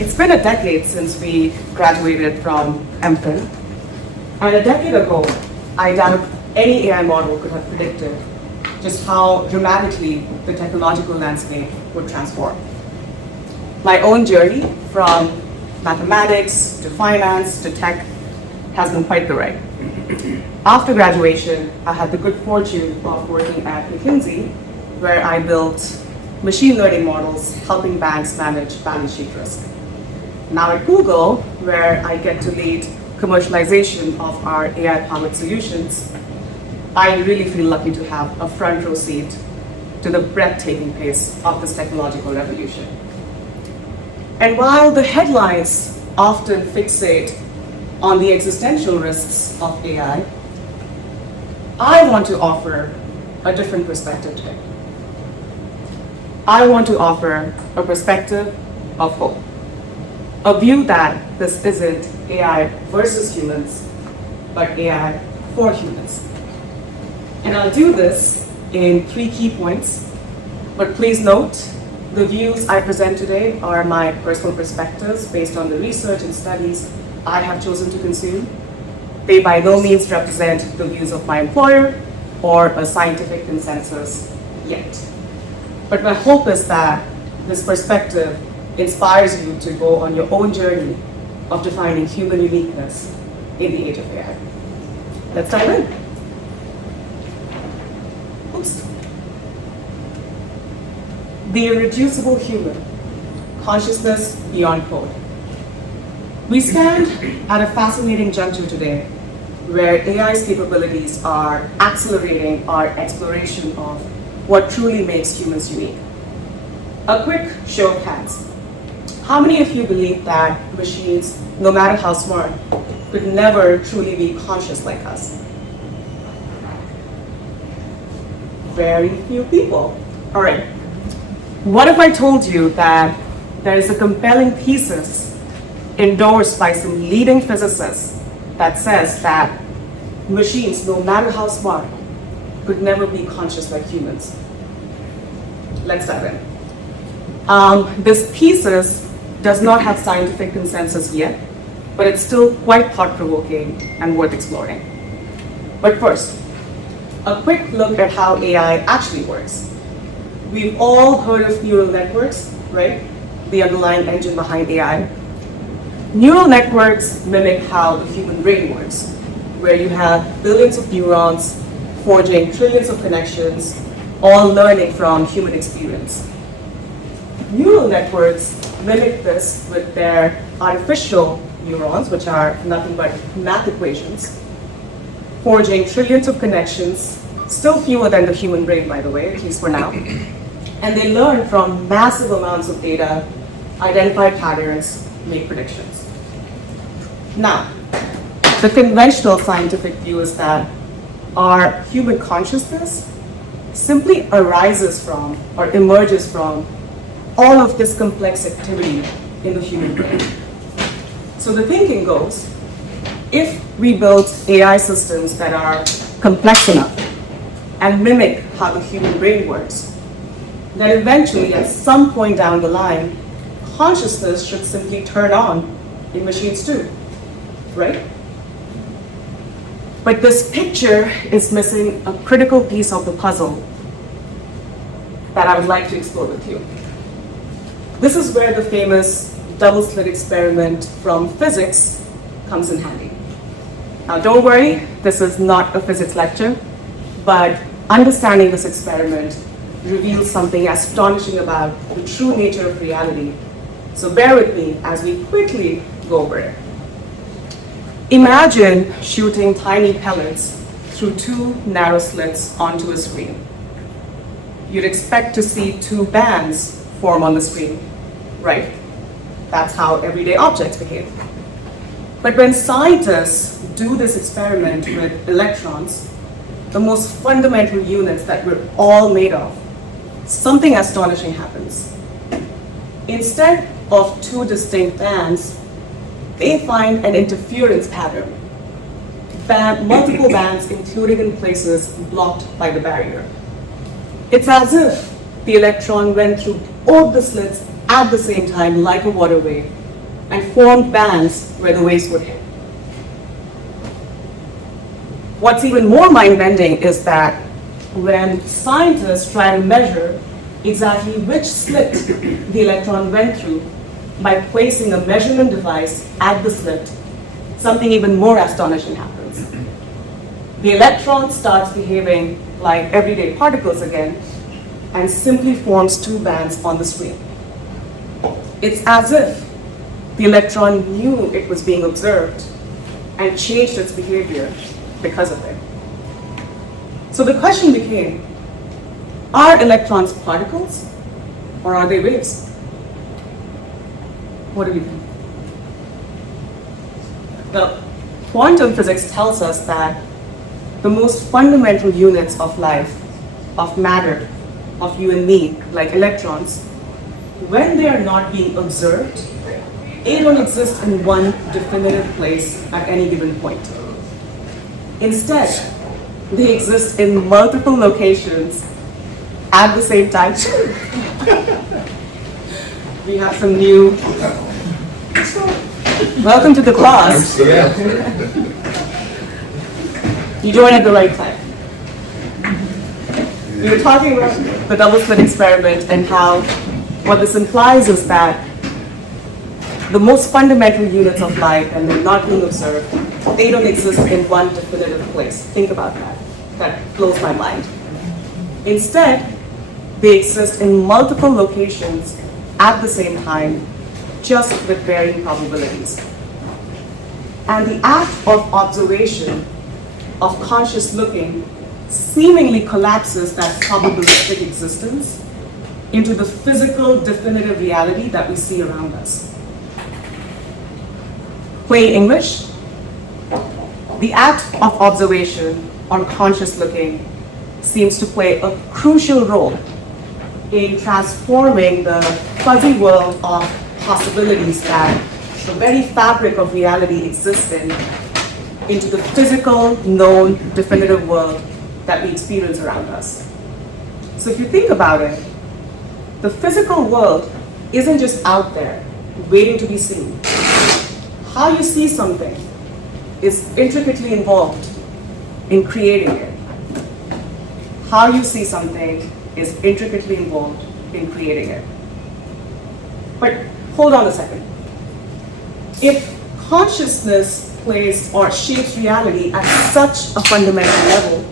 It's been a decade since we graduated from MPhil, and a decade ago, I doubt any AI model could have predicted just how dramatically the technological landscape would transform. My own journey from mathematics to finance to tech has been quite the ride. After graduation, I had the good fortune of working at McKinsey, where I built machine learning models helping banks manage balance sheet risk. Now at Google, where I get to lead commercialization of our AI-powered solutions, I really feel lucky to have a front row seat to the breathtaking pace of this technological revolution. And while the headlines often fixate on the existential risks of AI, I want to offer a different perspective today. I want to offer a perspective of hope. A view that this isn't AI versus humans, but AI for humans. And I'll do this in 3 key points, but please note, the views I present today are my personal perspectives based on the research and studies I have chosen to consume. They by no means represent the views of my employer or a scientific consensus yet. But my hope is that this perspective inspires you to go on your own journey of defining human uniqueness in the age of AI. Let's dive in. Oops. The irreducible human, consciousness beyond code. We stand at a fascinating juncture today where AI's capabilities are accelerating our exploration of what truly makes humans unique. A quick show of hands. How many of you believe that machines, no matter how smart, could never truly be conscious like us? Very few people. All right. What if I told you that there is a compelling thesis endorsed by some leading physicists that says that machines, no matter how smart, could never be conscious like humans? Let's dive in. This thesis does not have scientific consensus yet, but it's still quite thought-provoking and worth exploring. But first, a quick look at how AI actually works. We've all heard of neural networks, right? The underlying engine behind AI. Neural networks mimic how the human brain works, where you have billions of neurons forging trillions of connections, all learning from human experience. Neural networks mimic this with their artificial neurons, which are nothing but math equations, forging trillions of connections, still fewer than the human brain, by the way, at least for now. And they learn from massive amounts of data, identify patterns, make predictions. Now, the conventional scientific view is that our human consciousness simply arises from or emerges from all of this complex activity in the human brain. So the thinking goes, if we build AI systems that are complex enough and mimic how the human brain works, then eventually at some point down the line, consciousness should simply turn on in machines too, right? But this picture is missing a critical piece of the puzzle that I would like to explore with you. This is where the famous double-slit experiment from physics comes in handy. Now don't worry, this is not a physics lecture, but understanding this experiment reveals something astonishing about the true nature of reality. So bear with me as we quickly go over it. Imagine shooting tiny pellets through 2 narrow slits onto a screen. You'd expect to see 2 bands form on the screen, right? That's how everyday objects behave. But when scientists do this experiment with electrons, the most fundamental units that we're all made of, something astonishing happens. Instead of 2 distinct bands, they find an interference pattern. Multiple bands included in places blocked by the barrier. It's as if the electron went through all the slits at the same time like a waterway and formed bands where the waves would hit. What's even more mind-bending is that when scientists try to measure exactly which slit the electron went through by placing a measurement device at the slit, something even more astonishing happens. The electron starts behaving like everyday particles again and simply forms two bands on the screen. It's as if the electron knew it was being observed and changed its behavior because of it. So the question became, are electrons particles or are they waves? What do we think? Well, quantum physics tells us that the most fundamental units of life, of matter, of you and me, like electrons, when they are not being observed, they don't exist in one definitive place at any given point. Instead, they exist in multiple locations at the same time. We have some new. Welcome to the class. You joined at the right time. We were talking about the double-slit experiment and how what this implies is that the most fundamental units of life, and they're not being observed, they don't exist in one definitive place. Think about that. That blows my mind. Instead, they exist in multiple locations at the same time, just with varying probabilities. And the act of observation, of conscious looking, seemingly collapses that probabilistic existence into the physical, definitive reality that we see around us. Plain English, the act of observation or conscious looking seems to play a crucial role in transforming the fuzzy world of possibilities that the very fabric of reality exists in into the physical, known, definitive world that we experience around us. So if you think about it, the physical world isn't just out there, waiting to be seen. How you see something is intricately involved in creating it. How you see something is intricately involved in creating it. But hold on a second. If consciousness plays or shapes reality at such a fundamental level,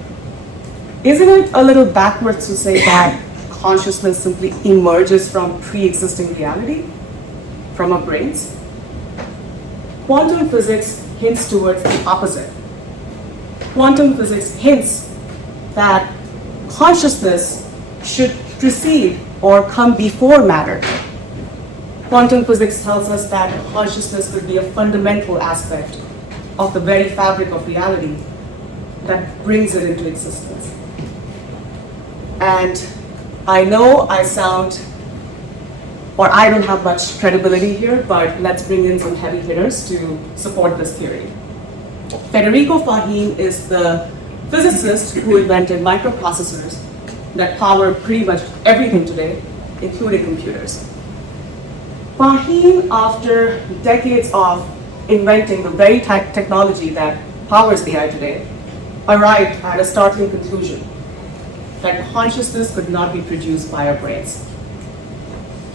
isn't it a little backwards to say that consciousness simply emerges from pre-existing reality, from our brains? Quantum physics hints towards the opposite. Quantum physics hints that consciousness should precede or come before matter. Quantum physics tells us that consciousness could be a fundamental aspect of the very fabric of reality that brings it into existence. And I know I sound, or I don't have much credibility here, but let's bring in some heavy hitters to support this theory. Federico Faggin is the physicist who invented microprocessors that power pretty much everything today, including computers. Faggin, after decades of inventing the very technology that powers AI today, arrived at a startling conclusion that consciousness could not be produced by our brains.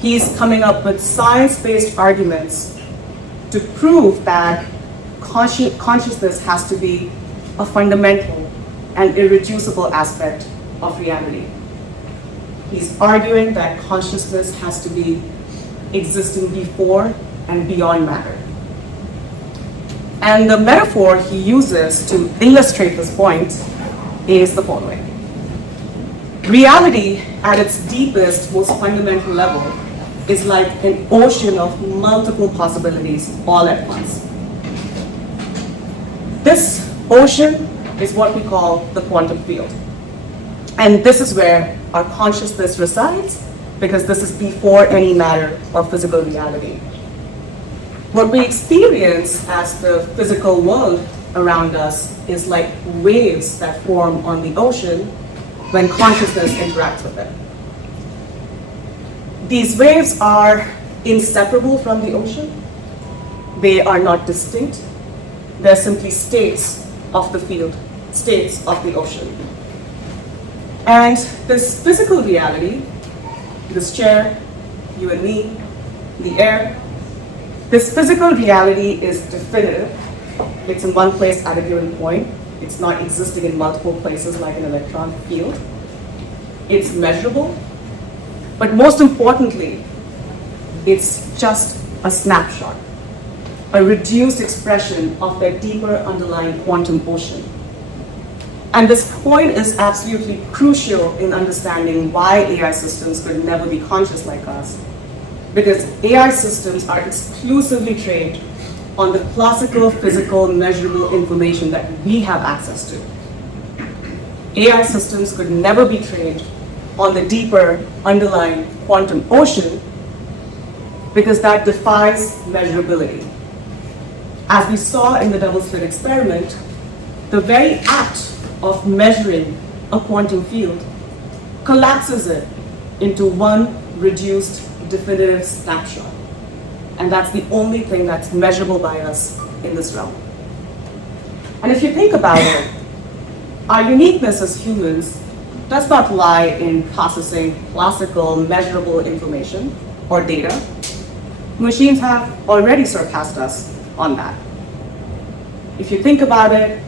He's coming up with science-based arguments to prove that consciousness has to be a fundamental and irreducible aspect of reality. He's arguing that consciousness has to be existing before and beyond matter. And the metaphor he uses to illustrate this point is the following. Reality, at its deepest, most fundamental level, is like an ocean of multiple possibilities all at once. This ocean is what we call the quantum field. And this is where our consciousness resides, because this is before any matter or physical reality. What we experience as the physical world around us is like waves that form on the ocean when consciousness interacts with it. These waves are inseparable from the ocean, they are not distinct. They're simply states of the field, states of the ocean. And this physical reality, this chair, you and me, the air, this physical reality is definitive. It's in one place at a given point. It's not existing in multiple places like an electron field. It's measurable, but most importantly, it's just a snapshot, a reduced expression of their deeper underlying quantum ocean. And this point is absolutely crucial in understanding why AI systems could never be conscious like us, because AI systems are exclusively trained on the classical, physical, measurable information that we have access to. AI systems could never be trained on the deeper underlying quantum ocean because that defies measurability. As we saw in the double-slit experiment, the very act of measuring a quantum field collapses it into one reduced definitive snapshot. And that's the only thing that's measurable by us in this realm. And if you think about it, our uniqueness as humans does not lie in processing classical measurable information or data. Machines have already surpassed us on that. If you think about it,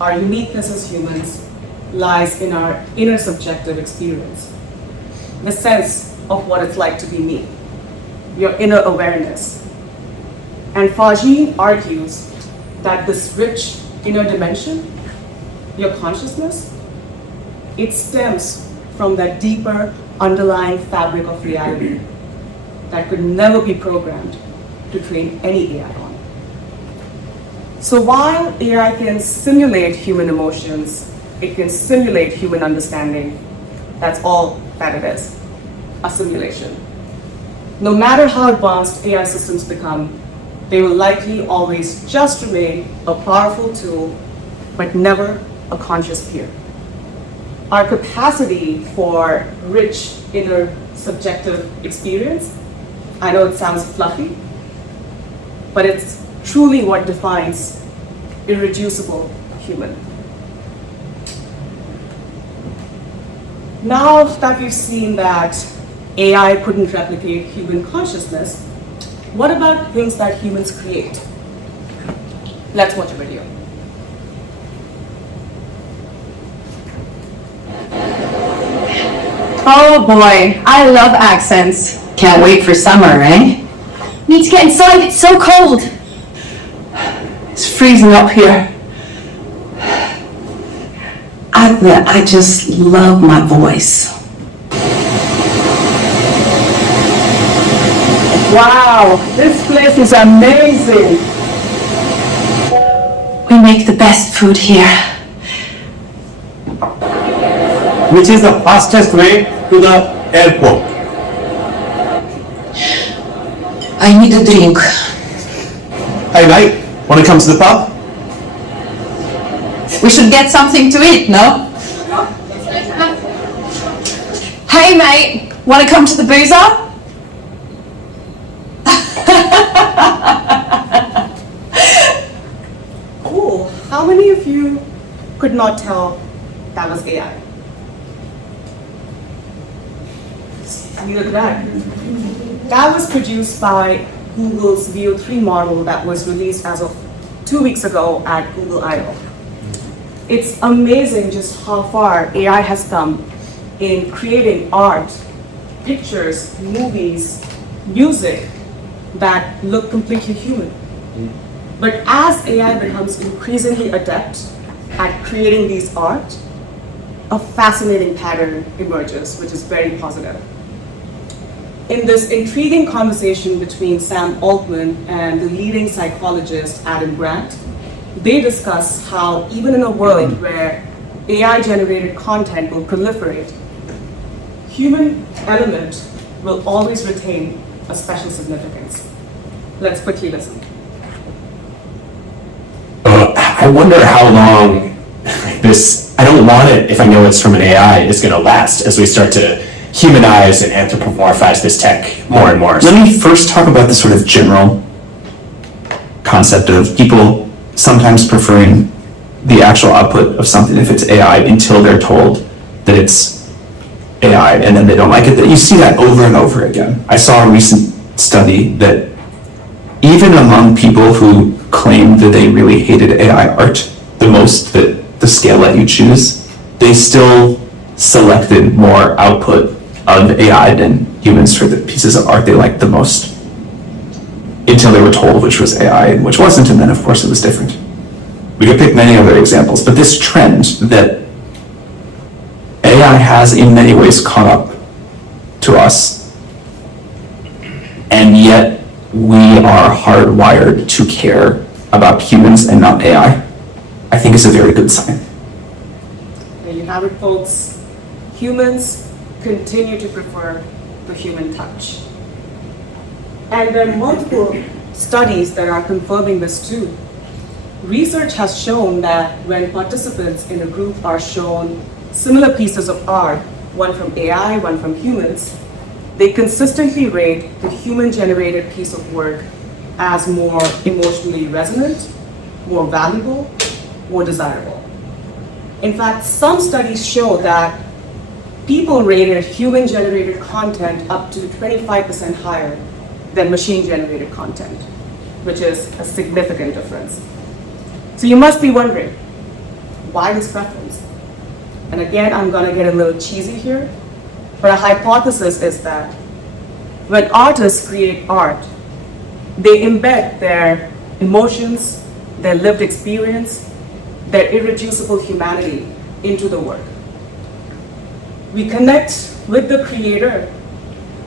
our uniqueness as humans lies in our inner subjective experience, the sense of what it's like to be me, your inner awareness. And Faggin argues that this rich inner dimension, your consciousness, it stems from that deeper underlying fabric of reality that could never be programmed to train any AI on. So while AI can simulate human emotions, it can simulate human understanding, that's all that it is, a simulation. No matter how advanced AI systems become, they will likely always just remain a powerful tool, but never a conscious peer. Our capacity for rich inner subjective experience, I know it sounds fluffy, but it's truly what defines irreducible human. Now that we've seen that AI couldn't replicate human consciousness, what about things that humans create? Let's watch a video. Oh boy, I love accents. Can't wait for summer, eh? Need to get inside, it's so cold. It's freezing up here. I just love my voice. Wow, this place is amazing. We make the best food here. Which is the fastest way to the airport? I need a drink. Hey mate, want to come to the pub? We should get something to eat, no? Hey mate, wanna come to the boozer? Cool. How many of you could not tell that was AI? Neither could I. That was produced by Google's VO3 model that was released as of 2 weeks ago at Google I/O. It's amazing just how far AI has come in creating art, pictures, movies, music that look completely human. But as AI becomes increasingly adept at creating these art, a fascinating pattern emerges, which is very positive. In this intriguing conversation between Sam Altman and the leading psychologist Adam Grant, they discuss how even in a world where AI-generated content will proliferate, human element will always retain a special significance. Let's quickly listen. I wonder how long this, I don't want it if I know it's from an AI, is going to last as we start to humanize and anthropomorphize this tech more and more. Let me first talk about the sort of general concept of people sometimes preferring the actual output of something if it's AI until they're told that it's AI and then they don't like it. That you see that over and over again. I saw a recent study that even among people who claimed that they really hated AI art the most, that the scale let you choose, they still selected more output of AI than humans for the pieces of art they liked the most, until they were told which was AI and which wasn't, and then of course it was different. We could pick many other examples, but this trend that AI has in many ways caught up to us, and yet we are hardwired to care about humans and not AI, I think is a very good sign. There you have it, folks. Humans continue to prefer the human touch. And there are multiple studies that are confirming this too. Research has shown that when participants in a group are shown similar pieces of art, one from AI, one from humans, they consistently rate the human-generated piece of work as more emotionally resonant, more valuable, more desirable. In fact, some studies show that people rated human-generated content up to 25% higher than machine-generated content, which is a significant difference. So you must be wondering, why this preference? And again, I'm gonna get a little cheesy here, but a hypothesis is that when artists create art, they embed their emotions, their lived experience, their irreducible humanity into the work. We connect with the creator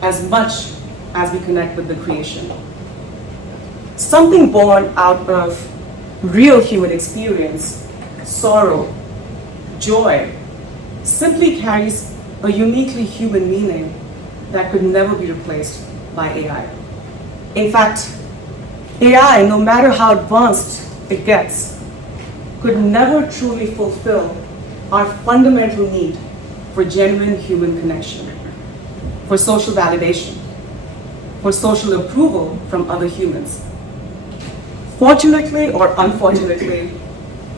as much as we connect with the creation. Something born out of real human experience, sorrow, joy, simply carries a uniquely human meaning that could never be replaced by AI. In fact, AI, no matter how advanced it gets, could never truly fulfill our fundamental need for genuine human connection, for social validation, for social approval from other humans. Fortunately or unfortunately,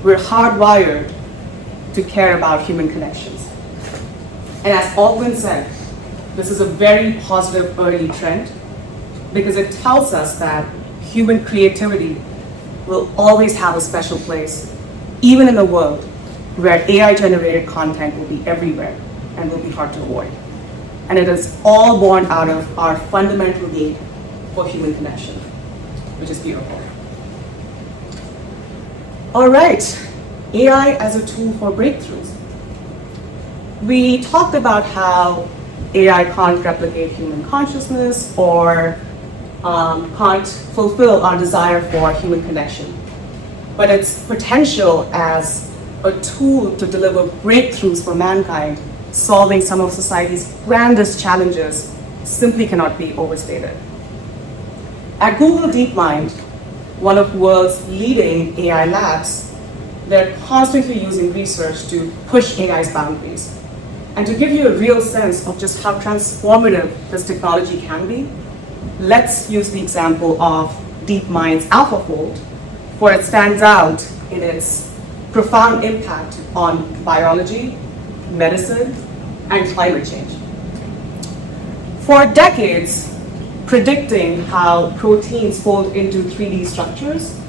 we're hardwired to care about human connections. And as Aldwin said, this is a very positive early trend because it tells us that human creativity will always have a special place, even in a world where AI-generated content will be everywhere and will be hard to avoid. And it is all born out of our fundamental need for human connection, which is beautiful. All right, AI as a tool for breakthroughs. We talked about how AI can't replicate human consciousness or can't fulfill our desire for human connection. But its potential as a tool to deliver breakthroughs for mankind, solving some of society's grandest challenges, simply cannot be overstated. At Google DeepMind, one of the world's leading AI labs, they're constantly using research to push AI's boundaries. And to give you a real sense of just how transformative this technology can be, let's use the example of DeepMind's AlphaFold, where it stands out in its profound impact on biology, medicine, and climate change. For decades, predicting how proteins fold into 3D structures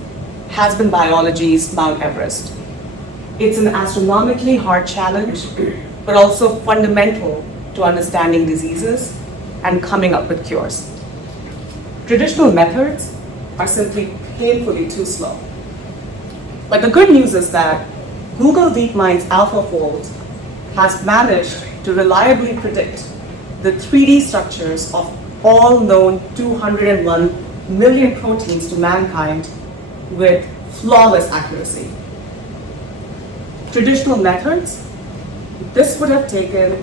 has been biology's Mount Everest. It's an astronomically hard challenge, but also fundamental to understanding diseases and coming up with cures. Traditional methods are simply painfully too slow. But the good news is that Google DeepMind's AlphaFold has managed to reliably predict the 3D structures of all known 201 million proteins to mankind with flawless accuracy. Traditional methods, this would have taken,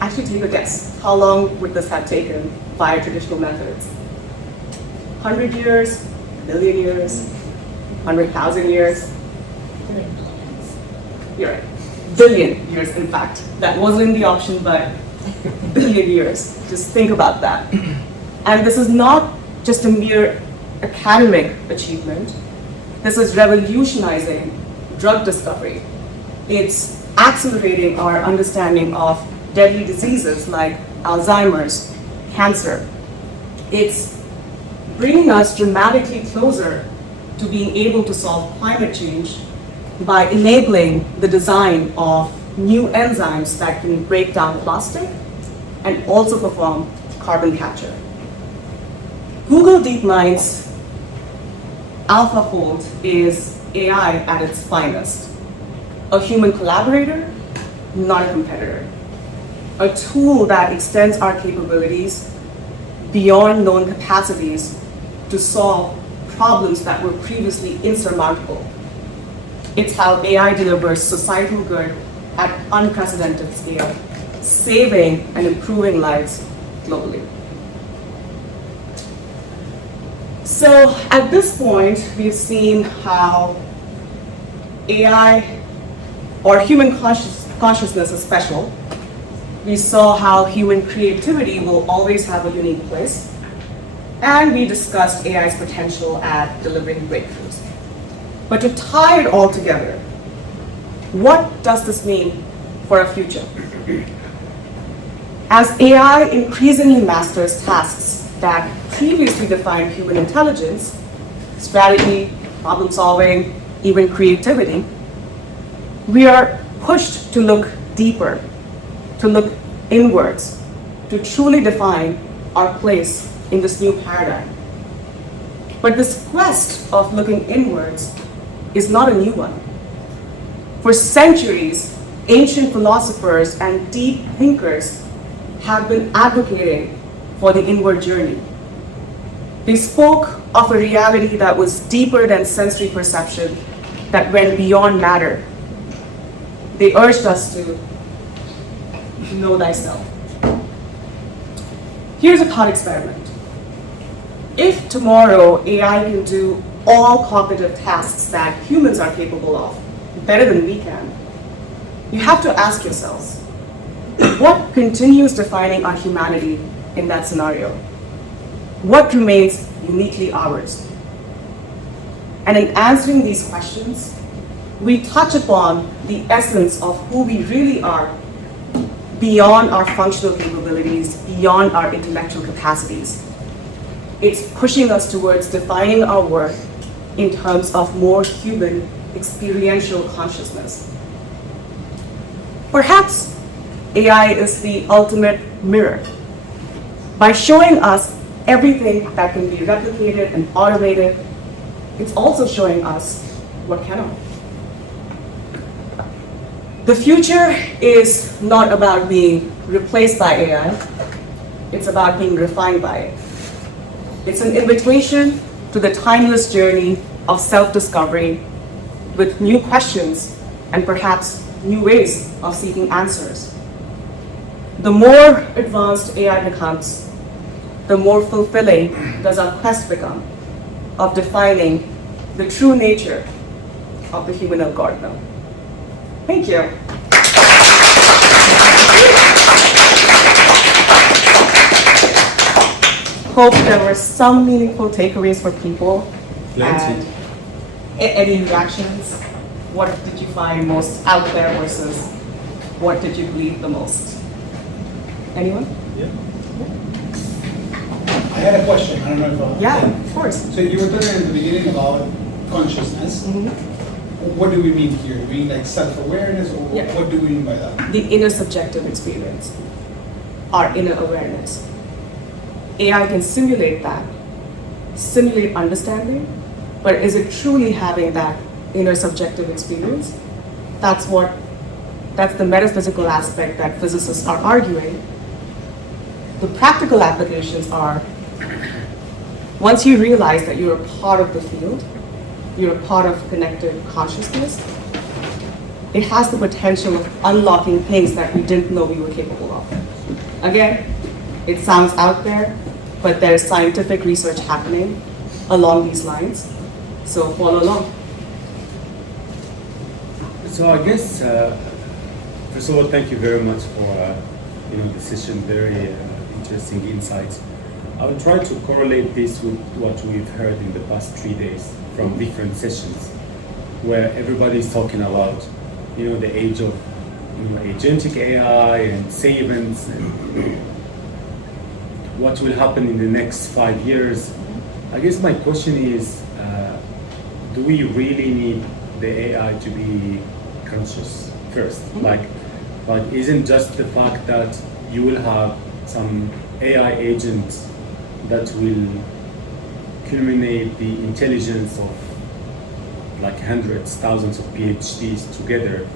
actually take a guess, how long would this have taken via traditional methods? 100 years, a million years, 100,000 years? You're right, billion years in fact. That wasn't the option, but billion years. Just think about that. And this is not just a mere academic achievement. This is revolutionizing drug discovery. It's accelerating our understanding of deadly diseases like Alzheimer's, cancer. It's bringing us dramatically closer to being able to solve climate change by enabling the design of new enzymes that can break down plastic and also perform carbon capture. Google DeepMind's AlphaFold is AI at its finest. A human collaborator, not a competitor. A tool that extends our capabilities beyond known capacities to solve problems that were previously insurmountable. It's how AI delivers societal good at unprecedented scale, saving and improving lives globally. So at this point, we've seen how AI or human consciousness is special. We saw how human creativity will always have a unique place. And we discussed AI's potential at delivering breakthroughs. But to tie it all together, what does this mean for our future? As AI increasingly masters tasks that previously defined human intelligence, strategy, problem solving, even creativity, we are pushed to look deeper, to look inwards, to truly define our place in this new paradigm. But this quest of looking inwards is not a new one. For centuries, ancient philosophers and deep thinkers have been advocating for the inward journey. They spoke of a reality that was deeper than sensory perception, that went beyond matter. They urged us to know thyself. Here's a thought experiment. If tomorrow AI can do all cognitive tasks that humans are capable of, better than we can, you have to ask yourselves, what continues defining our humanity in that scenario? What remains uniquely ours? And in answering these questions, we touch upon the essence of who we really are beyond our functional capabilities, beyond our intellectual capacities. It's pushing us towards defining our worth in terms of more human experiential consciousness. Perhaps AI is the ultimate mirror. By showing us everything that can be replicated and automated, it's also showing us what cannot. The future is not about being replaced by AI, it's about being refined by it. It's an invitation to the timeless journey of self-discovery with new questions and perhaps new ways of seeking answers. The more advanced AI becomes, the more fulfilling does our quest become of defining the true nature of the human algorithm. Thank you. Hope there were some meaningful takeaways for people. And any reactions? What did you find most out there versus what did you believe the most? Anyone? Yeah. I had a question. I don't know if Yeah, of course. So you were talking in the beginning about consciousness. What do we mean here? Do we mean like self-awareness, or Yeah. what do we mean by that? The inner subjective experience, our inner awareness. AI can simulate that, simulate understanding, but is it truly having that inner subjective experience? That's the metaphysical aspect that physicists are arguing. The practical applications are, once you realize that you're a part of the field, you're a part of connected consciousness, it has the potential of unlocking things that we didn't know we were capable of. Again, it sounds out there, but there's scientific research happening along these lines, so follow along. So I guess, first of all, thank you very much for the session, very interesting insights. I will try to correlate this with what we've heard in the past 3 days from different sessions, where everybody is talking about, the age of, agentic AI and savings and what will happen in the next 5 years. I guess my question is, do we really need the AI to be conscious first? Like isn't just the fact that you will have some AI agents that will culminate the intelligence of like hundreds, thousands of PhDs together.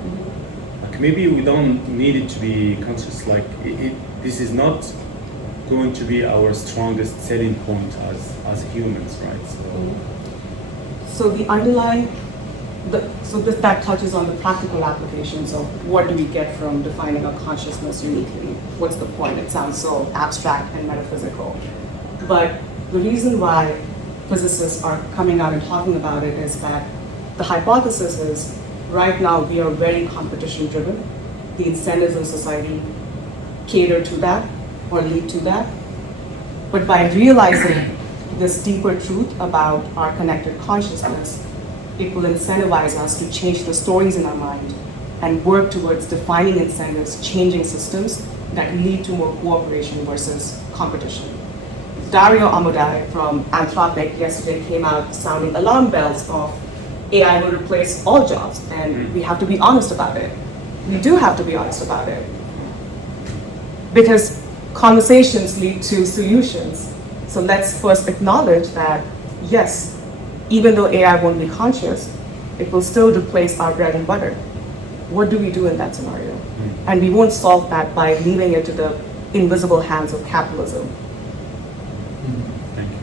Like maybe we don't need it to be conscious. Like this is not going to be our strongest selling point as humans, right? So the underlying, that touches on the practical applications of what do we get from defining a consciousness uniquely? What's the point? It sounds so abstract and metaphysical. But the reason why physicists are coming out and talking about it is that the hypothesis is right now we are very competition driven. The incentives in society cater to that or lead to that. But by realizing this deeper truth about our connected consciousness, it will incentivize us to change the stories in our mind and work towards defining incentives, changing systems that lead to more cooperation versus competition. Dario Amodei from Anthropic yesterday came out sounding alarm bells of AI will replace all jobs, and we have to be honest about it. We do have to be honest about it. Because conversations lead to solutions. So let's first acknowledge that, yes, even though AI won't be conscious, it will still replace our bread and butter. What do we do in that scenario? And we won't solve that by leaving it to the invisible hands of capitalism. Thank you.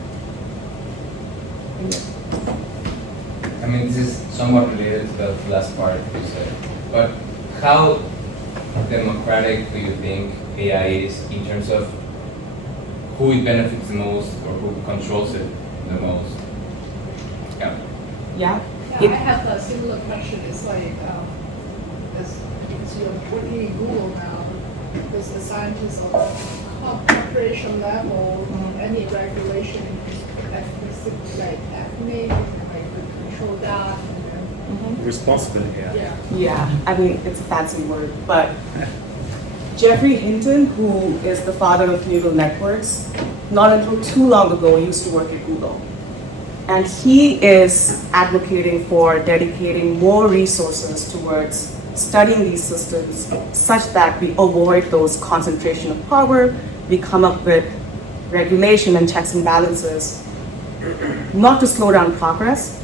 I mean, this is somewhat related to the last part you said, but how democratic do you think AI is in terms of who it benefits the most or who controls it the most? Yeah. Yeah? Yeah, I have a similar question. It's like, as you're working in Google now, because the scientists on the corporation level, any regulation, like ethnic, like control that, and then Responsible AI. Yeah, I mean, it's a fancy word, but Jeffrey Hinton, who is the father of neural networks, not until too long ago used to work at Google. And he is advocating for dedicating more resources towards studying these systems such that we avoid those concentration of power, we come up with regulation and checks and balances, not to slow down progress,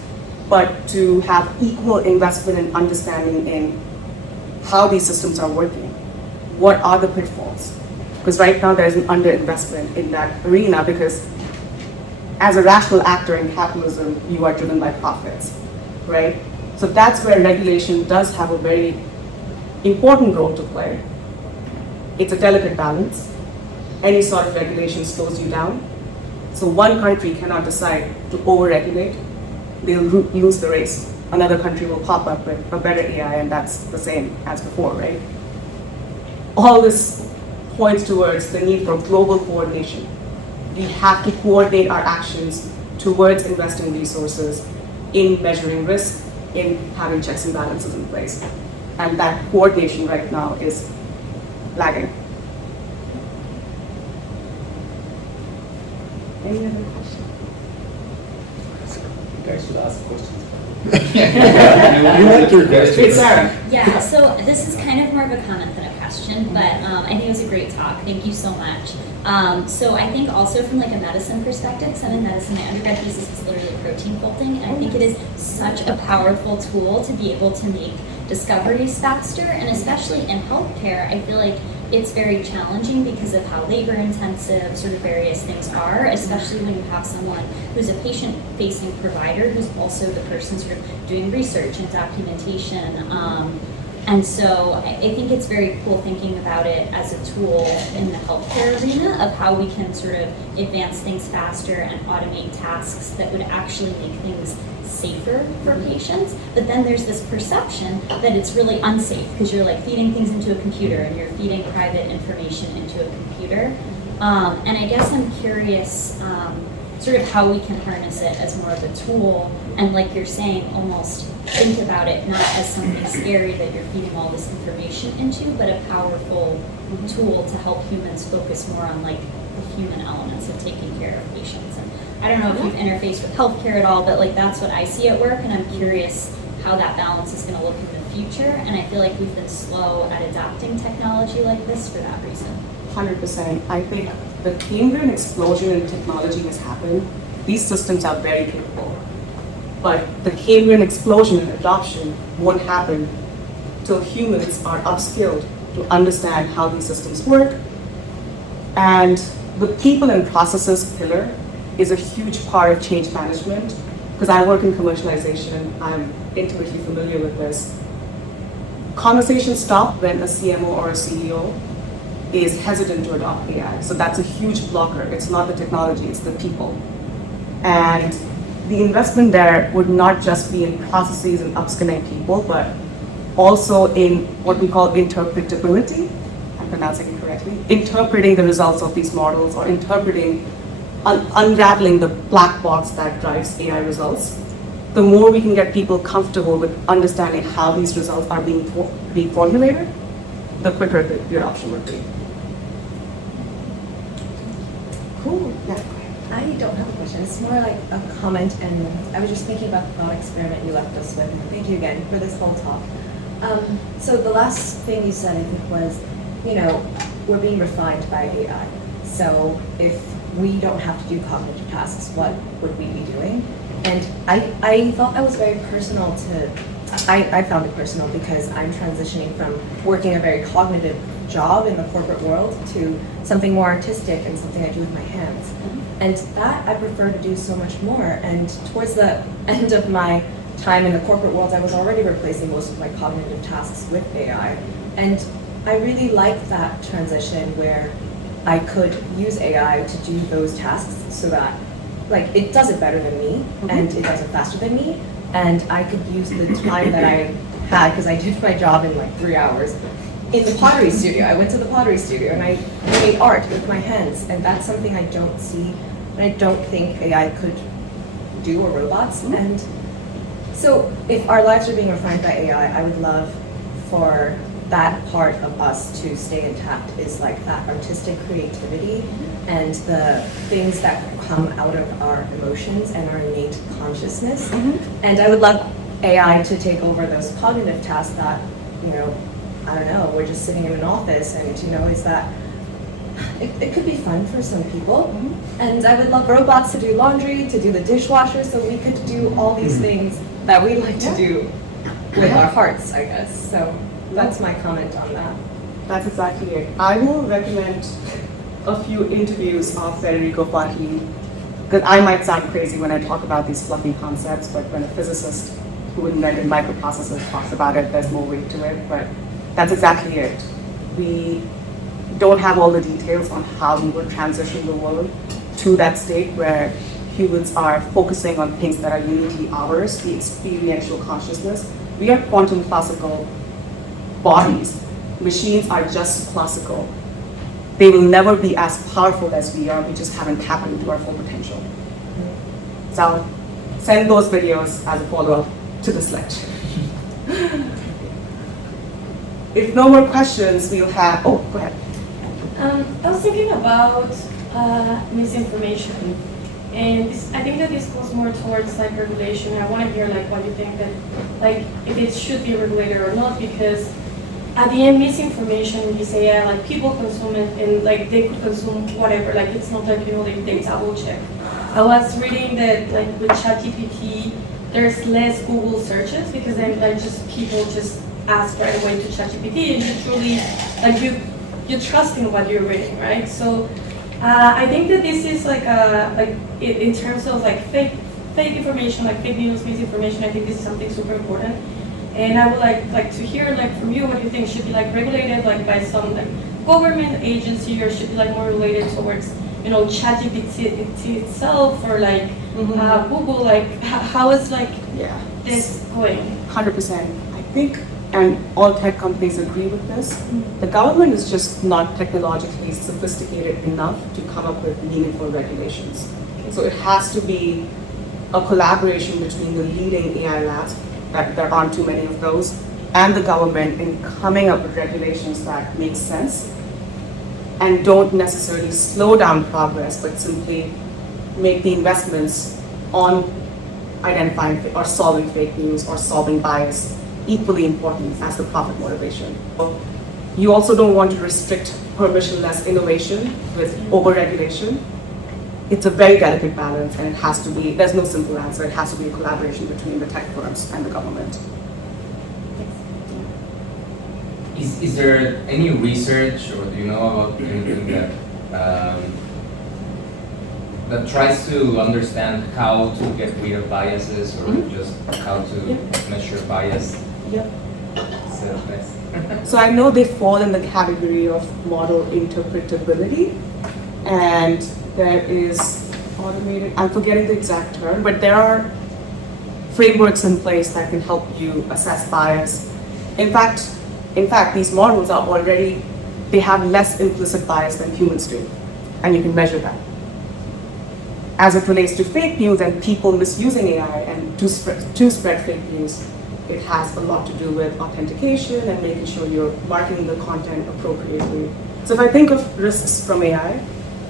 but to have equal investment and understanding in how these systems are working. What are the pitfalls? Because right now there's an underinvestment in that arena because as a rational actor in capitalism, you are driven by profits, right? So that's where regulation does have a very important role to play. It's a delicate balance. Any sort of regulation slows you down. So one country cannot decide to over-regulate. They'll lose the race. Another country will pop up with a better AI, and that's the same as before, right? All this points towards the need for global coordination. We have to coordinate our actions towards investing resources in measuring risk, in having checks and balances in place. And that coordination right now is lagging. Any other questions? You guys should ask questions. It's Sarah. Yeah, so this is kind of more of a comment than a question, but I think it was a great talk. Thank you so much. So I think also from like a medicine perspective, because I'm in medicine, my undergrad thesis is literally protein folding, and I think it is such a powerful tool to be able to make discoveries faster, and especially in healthcare, I feel like it's very challenging because of how labor intensive sort of various things are, especially when you have someone who's a patient-facing provider who's also the person sort of doing research and documentation. And so I think it's very cool thinking about it as a tool in the healthcare arena of how we can sort of advance things faster and automate tasks that would actually make things safer for patients. But then there's this perception that it's really unsafe because you're like feeding things into a computer and you're feeding private information into a computer. And I guess I'm curious sort of how we can harness it as more of a tool, and like you're saying, almost think about it not as something scary that you're feeding all this information into, but a powerful tool to help humans focus more on like the human elements of taking care of patients. And I don't know if you've interfaced with healthcare at all, but like that's what I see at work, and I'm curious how that balance is going to look in the future. And I feel like we've been slow at adopting technology like this for that reason. 100%. I think the Cambrian explosion in technology has happened. These systems are very capable. But the Cambrian explosion in adoption won't happen till humans are upskilled to understand how these systems work. And the people and processes pillar is a huge part of change management. Because I work in commercialization, I'm intimately familiar with this. Conversations stop when a CMO or a CEO is hesitant to adopt AI. So that's a huge blocker. It's not the technology, it's the people. And the investment there would not just be in processes and upskilling people, but also in what we call interpretability. I'm pronouncing it correctly. Interpreting the results of these models, or interpreting, unraveling the black box that drives AI results. The more we can get people comfortable with understanding how these results are being formulated, the quicker the adoption would be. Cool. Yeah. I don't have a question. It's more like a comment, and I was just thinking about the thought experiment you left us with. Thank you again for this whole talk. So the last thing you said, I think, was, we're being refined by AI. So if we don't have to do cognitive tasks, what would we be doing? And I thought that was very personal to, I found it personal because I'm transitioning from working a very cognitive job in the corporate world to something more artistic and something I do with my hands. And that I prefer to do so much more. And towards the end of my time in the corporate world, I was already replacing most of my cognitive tasks with AI. And I really liked that transition where I could use AI to do those tasks so that, like, it does it better than me, and it does it faster than me, and I could use the time that I had, because I did my job in like 3 hours, in the pottery studio. I went to the pottery studio and I made art with my hands, and that's something I don't see, and I don't think AI could do, or robots. And so if our lives are being refined by AI, I would love for that part of us to stay intact, is like that artistic creativity and the things that come out of our emotions and our innate consciousness. And I would love AI to take over those cognitive tasks that, I don't know, we're just sitting in an office, and is that, it could be fun for some people. And I would love robots to do laundry, to do the dishwasher, so we could do all these things that we like to do with our hearts, I guess. So that's my comment on that. That's exactly it. I will recommend a few interviews of Federico Faggin, because I might sound crazy when I talk about these fluffy concepts, but when a physicist who invented microprocessors talks about it, there's more weight to it. But that's exactly it. We don't have all the details on how we would transition the world to that state where humans are focusing on things that are uniquely ours, the experiential consciousness. We are quantum classical bodies. Machines are just classical. They will never be as powerful as we are. We just haven't tapped into our full potential. So send those videos as a follow-up to this lecture. If no more questions, we'll have, go ahead. I was thinking about misinformation, and I think that this goes more towards like regulation. I want to hear like what you think that, like, if it should be regulated or not, because at the end, misinformation, you say, yeah, like people consume it, and like they could consume whatever, like it's not like, they double check. I was reading that like with ChatGPT, there's less Google searches, because then like just people just ask right away to ChatGPT, and you truly, like you're trusting what you're reading, right? So I think that this is like in terms of like fake information, like fake news, misinformation, I think this is something super important. And I would like to hear like from you what you think should be like regulated like by some like government agency, or should be like more related towards ChatGPT itself, or like Google, like how is like this going? 100%. I think and all tech companies agree with this, the government is just not technologically sophisticated enough to come up with meaningful regulations. So it has to be a collaboration between the leading AI labs, that there aren't too many of those, and the government in coming up with regulations that make sense and don't necessarily slow down progress, but simply make the investments on identifying or solving fake news or solving bias equally important as the profit motivation. You also don't want to restrict permissionless innovation with over-regulation. It's a very delicate balance, and it has to be, there's no simple answer, it has to be a collaboration between the tech firms and the government. Is there any research, or do you know about anything that that tries to understand how to get rid of biases, or just how to measure bias? So I know they fall in the category of model interpretability, and there is automated, I'm forgetting the exact term, but there are frameworks in place that can help you assess bias. In fact, these models are already, they have less implicit bias than humans do, and you can measure that. As it relates to fake news and people misusing AI and to spread fake news, it has a lot to do with authentication and making sure you're marking the content appropriately. So if I think of risks from AI,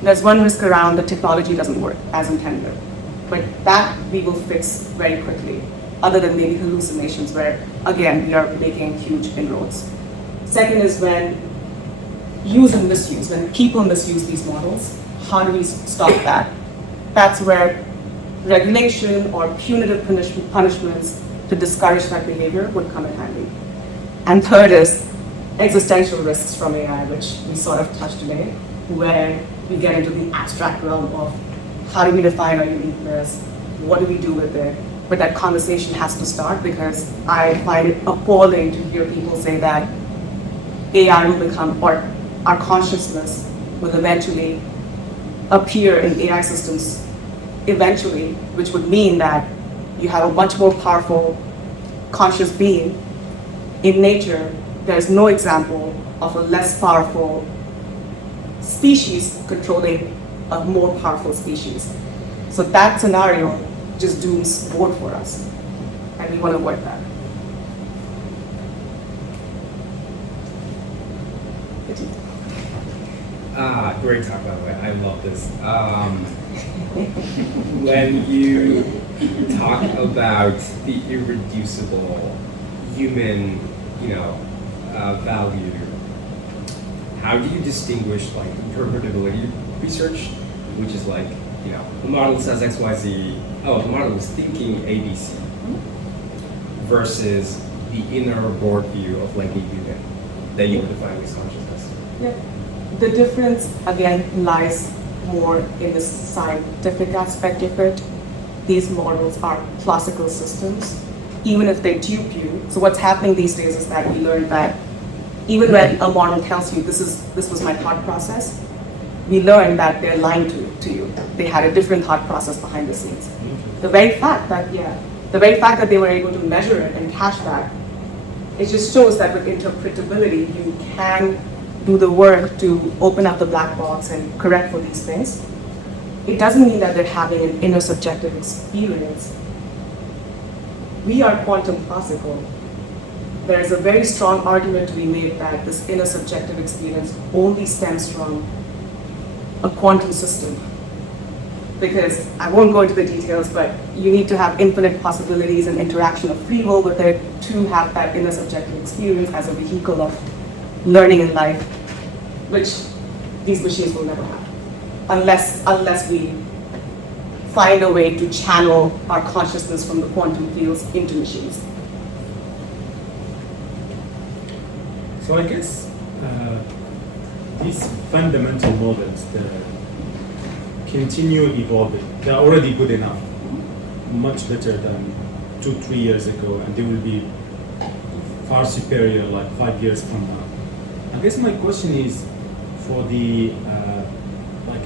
there's one risk around the technology doesn't work as intended, but that we will fix very quickly, other than maybe hallucinations where, again, we are making huge inroads. Second is when use and misuse, when people misuse these models, how do we stop that? That's where regulation or punitive punishments to discourage that behavior would come in handy. And third is existential risks from AI, which we sort of touched today, where we get into the abstract realm of how do we define our uniqueness, what do we do with it? But that conversation has to start, because I find it appalling to hear people say that AI will become, or our consciousness will eventually appear in AI systems eventually, which would mean that you have a much more powerful conscious being. In nature, there's no example of a less powerful species controlling a more powerful species. So that scenario just dooms board for us, and we want to avoid that. Great talk, by the way. I love this. When you talk about the irreducible human, value, how do you distinguish like interpretability research, which is like, the model says X, Y, Z. Oh, the model was thinking A, B, C, versus the inner board view of like a human that you would define as consciousness. Yeah. The difference, again, lies more in the scientific aspect of it. These models are classical systems, even if they dupe you. So what's happening these days is that we learned that even when a model tells you this was my thought process, we learned that they're lying to you. They had a different thought process behind the scenes. The very fact that they were able to measure it and cache that, it just shows that with interpretability, you can do the work to open up the black box and correct for these things. It doesn't mean that they're having an inner subjective experience. We are quantum classical. There's a very strong argument to be made that this inner subjective experience only stems from a quantum system. Because I won't go into the details, but you need to have infinite possibilities and interaction of free will with it to have that inner subjective experience as a vehicle of learning in life, which these machines will never have, unless we find a way to channel our consciousness from the quantum fields into machines. So I guess these fundamental models, they continue evolving. They're already good enough, much better than 2-3 years ago, and they will be far superior like 5 years from now. I guess my question is for the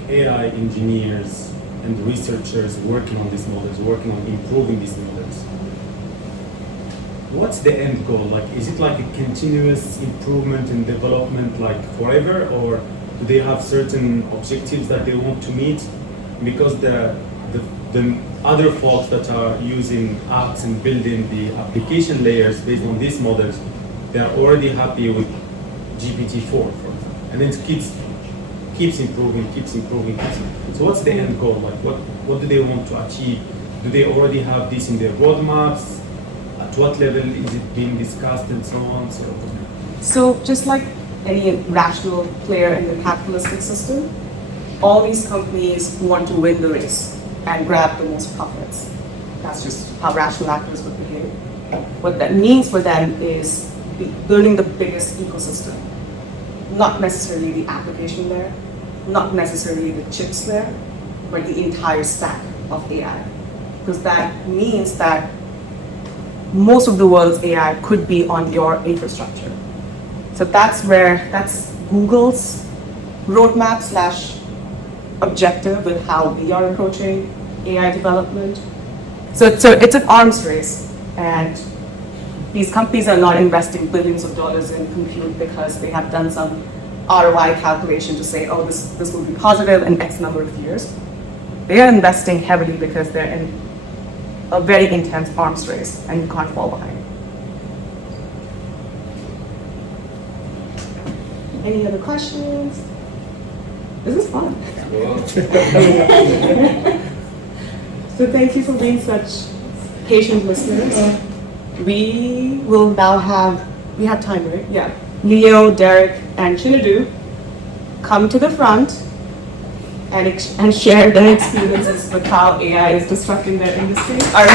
AI engineers and researchers working on these models, working on improving these models. what's the end goal? Like, is it like a continuous improvement and development, like forever, or do they have certain objectives that they want to meet? Because the other folks that are using apps and building the application layers based on these models, they are already happy with GPT-4, for example, and then it keeps improving. So what's the end goal? Like, what do they want to achieve? Do they already have this in their roadmaps? At what level is it being discussed and so on? So just like any rational player in the capitalistic system, all these companies want to win the race and grab the most profits. That's just how rational actors would behave. What that means for them is building the biggest ecosystem, not necessarily the application layer, not necessarily the chips layer, but the entire stack of AI. Because that means that most of the world's AI could be on your infrastructure. So that's Google's roadmap / objective with how we are approaching AI development. So it's an arms race, and these companies are not investing billions of dollars in compute because they have done some ROI calculation to say, oh, this will be positive in X number of years. They are investing heavily because they're in a very intense arms race, and you can't fall behind. Any other questions? This is fun. So thank you for being such patient listeners. We will now we have time, right? Yeah. Leo, Derek, and Chinedu come to the front and share their experiences with how AI is disrupting their industry. Our